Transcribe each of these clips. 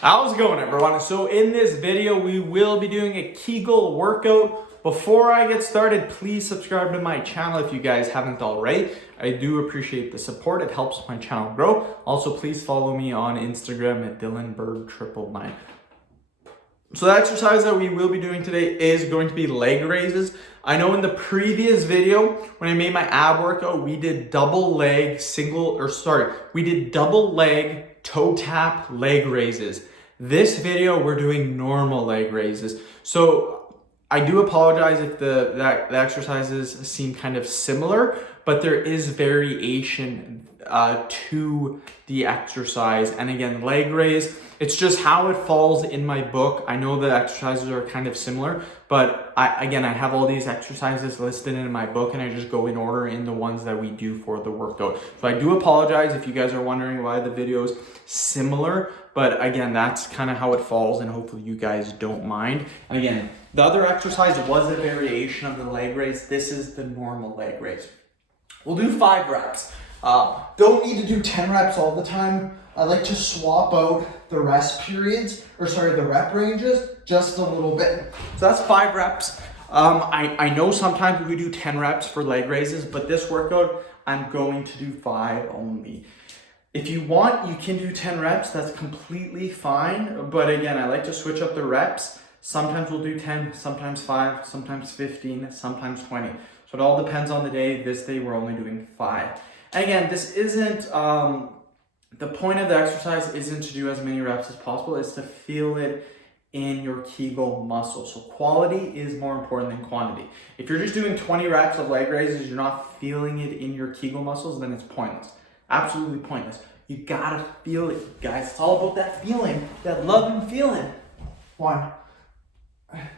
How's it going, everyone? So in this video, we will be doing a Kegel workout. Before I get started, please subscribe to my channel if you guys haven't already. I do appreciate the support. It helps my channel grow. Also, please follow me on Instagram at DylanBird999. So the exercise that we will be doing today is going to be leg raises. I know in the previous video, when I made my ab workout, we did double leg toe tap leg raises. This video, we're doing normal leg raises. So I do apologize if the exercises seem kind of similar, but there is variation to the exercise. And again, leg raise, it's just how it falls in my book. I know the exercises are kind of similar, but I have all these exercises listed in my book and I just go in order in the ones that we do for the workout. So I do apologize if you guys are wondering why the video's similar, but again, that's kind of how it falls and hopefully you guys don't mind. And again, the other exercise was a variation of the leg raise. This is the normal leg raise. We'll do 5 reps. Don't need to do 10 reps all the time. I like to swap out the the rep ranges just a little bit. So that's 5 reps. I know sometimes we do 10 reps for leg raises, but this workout, I'm going to do 5 only. If you want, you can do 10 reps. That's completely fine. But again, I like to switch up the reps. Sometimes we'll do 10, sometimes 5, sometimes 15, sometimes 20. So it all depends on the day. This day, we're only doing 5. And again, this isn't, the point of the exercise isn't to do as many reps as possible. It's to feel it in your Kegel muscle. So quality is more important than quantity. If you're just doing 20 reps of leg raises, you're not feeling it in your Kegel muscles, then it's pointless. Absolutely pointless. You gotta feel it, guys. It's all about that feeling, that love and feeling. 1,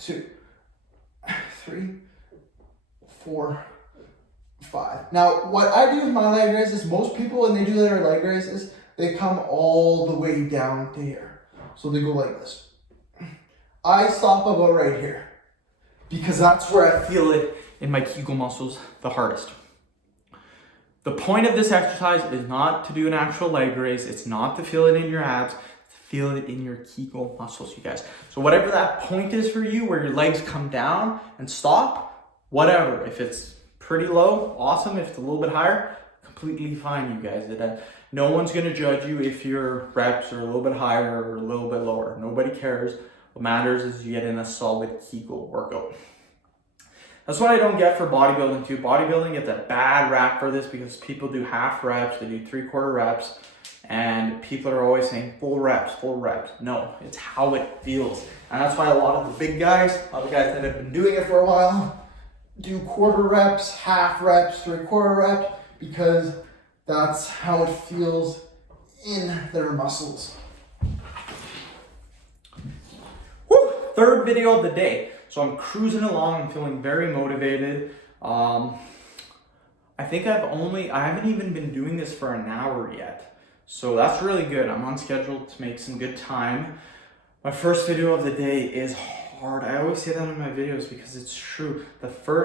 2, 3, 4, 5. Now, what I do with my leg raises, most people when they do their leg raises, they come all the way down to here. So they go like this. I stop about right here because that's where I feel it in my Kegel muscles the hardest. The point of this exercise is not to do an actual leg raise. It's not to feel it in your abs. It's to feel it in your Kegel muscles, you guys. So whatever that point is for you, where your legs come down and stop, whatever. If it's pretty low, awesome. If it's a little bit higher, completely fine, you guys. No one's going to judge you if your reps are a little bit higher or a little bit lower. Nobody cares. What matters is you get in a solid Kegel workout. That's what I don't get for bodybuilding too. Bodybuilding gets a bad rap for this because people do half reps, they do 3/4 reps, and people are always saying full reps, full reps. No, it's how it feels. And that's why a lot of the big guys, a lot of guys that have been doing it for a while, do 1/4 reps, half reps, 3/4 reps, because that's how it feels in their muscles. Woo! 3rd video of the day. So I'm cruising along, I'm feeling very motivated. I haven't even been doing this for an hour yet. So that's really good. I'm on schedule to make some good time. My first video of the day is hard. I always say that in my videos because it's true.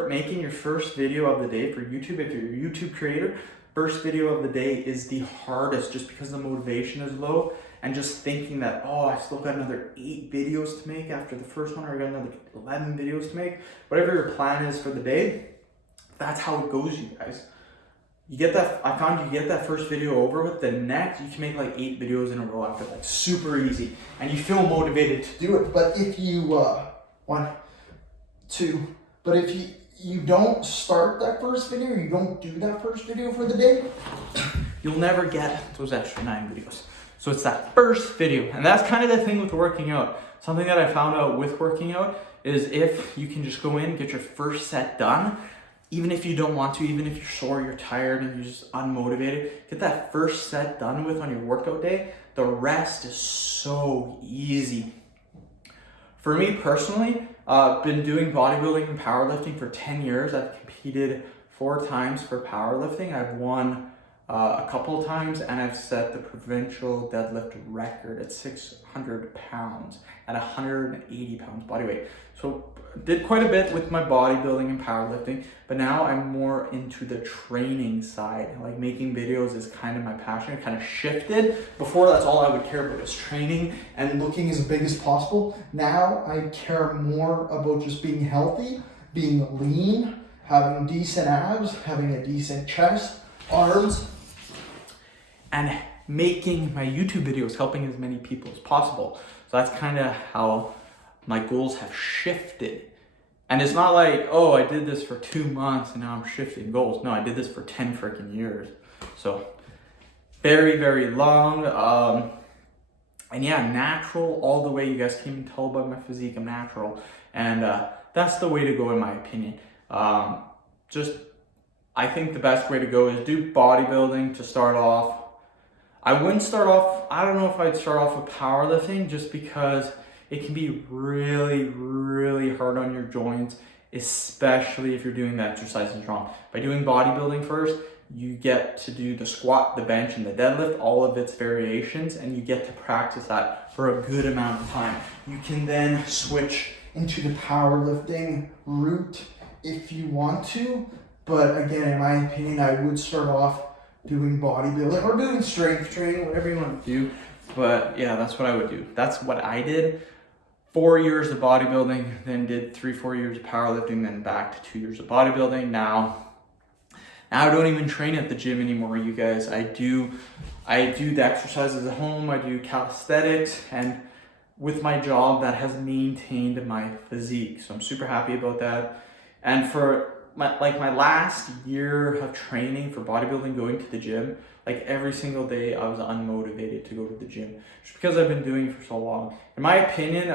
Making your first video of the day for YouTube, if you're a YouTube creator, first video of the day is the hardest just because the motivation is low. And just thinking that, oh, I still got another 8 videos to make after the first one, or I got another 11 videos to make. Whatever your plan is for the day, that's how it goes, you guys. I found you get that first video over with, the next, you can make like 8 videos in a row after, like super easy. And you feel motivated to do it. But if you, 1, 2, but if you don't start that first video, you don't do that first video for the day, you'll never get those extra 9 videos. So it's that first video. And that's kind of the thing with working out. Something that I found out with working out is if you can just go in, get your first set done, even if you don't want to, even if you're sore, you're tired, and you're just unmotivated, get that first set done with on your workout day. The rest is so easy. For me personally, I've been doing bodybuilding and powerlifting for 10 years. I've competed 4 times for powerlifting. I've won a couple of times, and I've set the provincial deadlift record at 600 pounds at 180 pounds body weight. So did quite a bit with my bodybuilding and powerlifting, but now I'm more into the training side. Like making videos is kind of my passion. It kind of shifted. Before, that's all I would care about was training and looking as big as possible. Now I care more about just being healthy, being lean, having decent abs, having a decent chest, arms, and making my YouTube videos, helping as many people as possible. So that's kind of how my goals have shifted. And it's not like, oh, I did this for 2 months and now I'm shifting goals. No, I did this for 10 freaking years. So very, very long. And yeah, natural all the way. You guys can't even tell by my physique, I'm natural. And that's the way to go in my opinion. I think the best way to go is do bodybuilding to start off. I wouldn't start off, I don't know if I'd start off with powerlifting, just because it can be really, really hard on your joints, especially if you're doing the exercises wrong. By doing bodybuilding first, you get to do the squat, the bench, and the deadlift, all of its variations, and you get to practice that for a good amount of time. You can then switch into the powerlifting route if you want to, but again, in my opinion, I would start off doing bodybuilding or doing strength training, whatever you want to do. But yeah, that's what I would do. That's what I did. 4 years of bodybuilding, then did 3-4 years of powerlifting, then back to 2 years of bodybuilding. Now I don't even train at the gym anymore, you guys. I do the exercises at home, I do calisthenics, and with my job that has maintained my physique. So I'm super happy about that. And for my last year of training for bodybuilding, going to the gym, like every single day I was unmotivated to go to the gym just because I've been doing it for so long. In my opinion,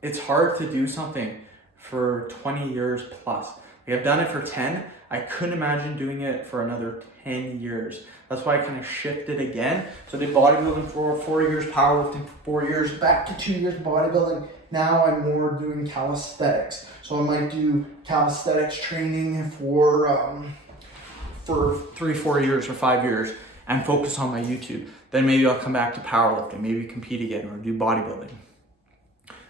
it's hard to do something for 20 years plus. Like I've done it for 10. I couldn't imagine doing it for another 10 years. That's why I kind of shifted again. So I did bodybuilding for 4 years, powerlifting for 4 years, back to 2 years bodybuilding. Now I'm more doing calisthenics. So I might do calisthenics training for 3-4 years or 5 years and focus on my YouTube. Then maybe I'll come back to powerlifting, maybe compete again or do bodybuilding.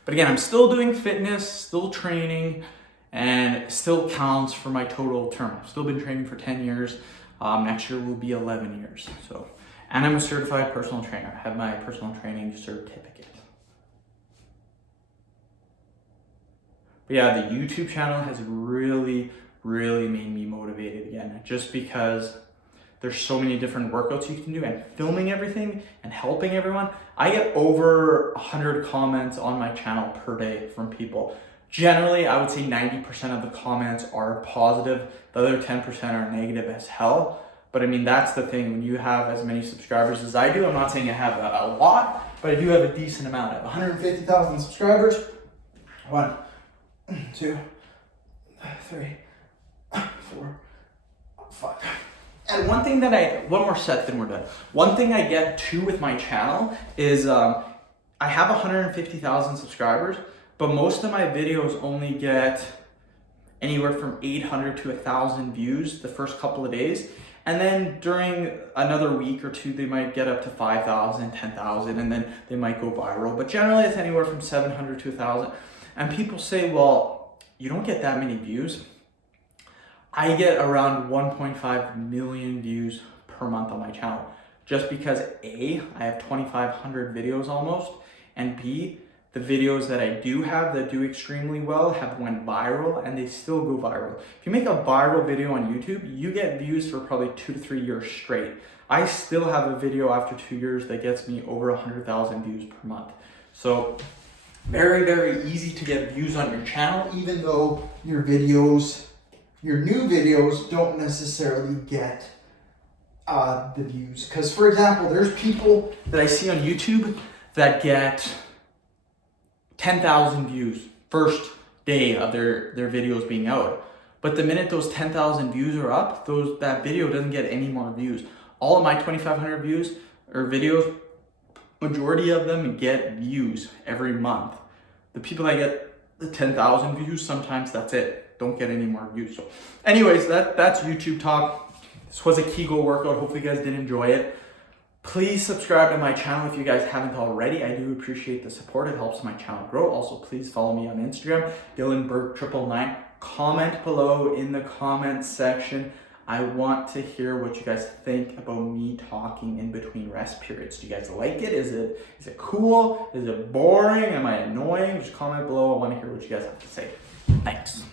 But again, I'm still doing fitness, still training, and it still counts for my total term. I've still been training for 10 years. Next year will be 11 years. So, and I'm a certified personal trainer. I have my personal training certificate. But yeah, the YouTube channel has really, really made me motivated again, just because there's so many different workouts you can do, and filming everything and helping everyone. I get over 100 comments on my channel per day from people. Generally, I would say 90% of the comments are positive. The other 10% are negative as hell. But I mean, that's the thing. When you have as many subscribers as I do, I'm not saying I have a lot, but I do have a decent amount. I have 150,000 subscribers. 1, 2, 3, 4, 5. And one more set, then we're done. One thing I get too with my channel is I have 150,000 subscribers, but most of my videos only get anywhere from 800 to 1,000 views the first couple of days. And then during another week or two, they might get up to 5,000, 10,000, and then they might go viral. But generally it's anywhere from 700 to 1,000. And people say, well, you don't get that many views. I get around 1.5 million views per month on my channel, just because A, I have 2,500 videos almost, and B, the videos that I do have that do extremely well have went viral, and they still go viral. If you make a viral video on YouTube, you get views for probably 2 to 3 years straight. I still have a video after 2 years that gets me over 100,000 views per month. So very, very easy to get views on your channel, even though your new videos don't necessarily get the views. Because for example, there's people that I see on YouTube that get 10,000 views first day of their videos being out. But the minute those 10,000 views are up, that video doesn't get any more views. All of my 2,500 views or videos, majority of them get views every month. The people that get the 10,000 views, sometimes that's it. Don't get any more views. So anyways, that's YouTube talk. This was a Kegel workout. Hopefully you guys did enjoy it. Please subscribe to my channel if you guys haven't already. I do appreciate the support. It helps my channel grow. Also, please follow me on Instagram, DylanBurke999. Comment below in the comments section. I want to hear what you guys think about me talking in between rest periods. Do you guys like it? Is it cool? Is it boring? Am I annoying? Just comment below. I want to hear what you guys have to say. Thanks.